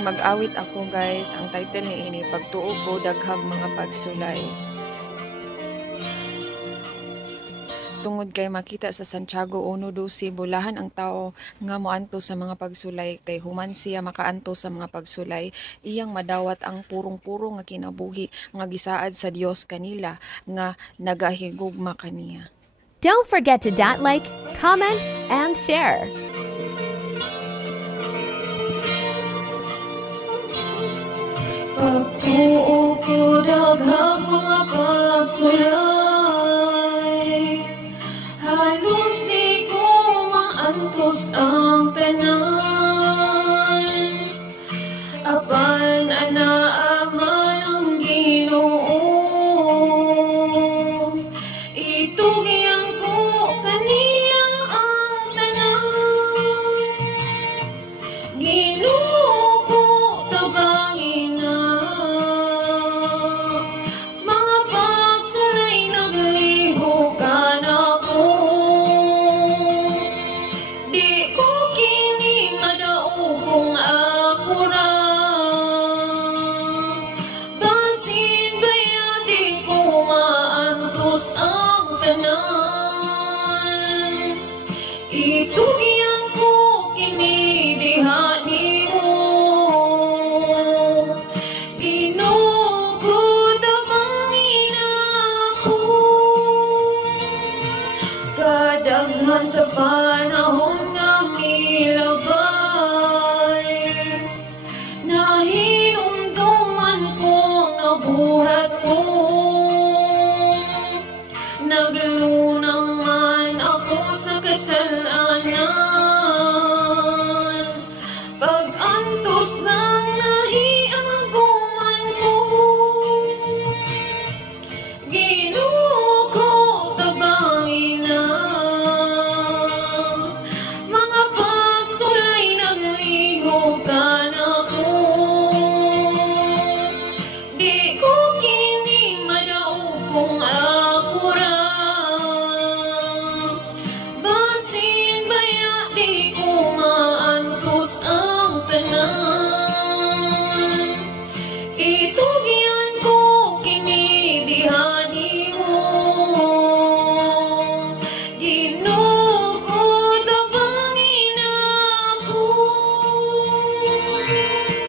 Mag-awit ako guys, ang title ni ini pagtuo ko daghang mga pagsulay. Tungod kay makita sa Santiago 1:12 bulahan ang tao nga moanto sa mga pagsulay kay human siya makaanto sa mga pagsulay iyang madawat ang purong-puro nga kinabuhi nga gisaad sa Dios kanila nga nagahigugma kaniya. Don't forget to like, comment, and share. Pagtuo ko daghang mga pagsulay, halos di ko maantos ang tanan. Apan anaaman ang Ginoo, itugyan ko kaniya ang tanan. Ginoo ko tabangin na, mga pagsulay naglihok ako. Di ko kini madao kung ako ra, basin baya di ko maantos ang tanan. Itugyan ko kini diha nimo, Ginoo ko tabangin ako. Kadaghan sa panahon nga milabay, nahinumduman ko nga buhat ko. Naglunang man ako sa kasalanan, pag-antos na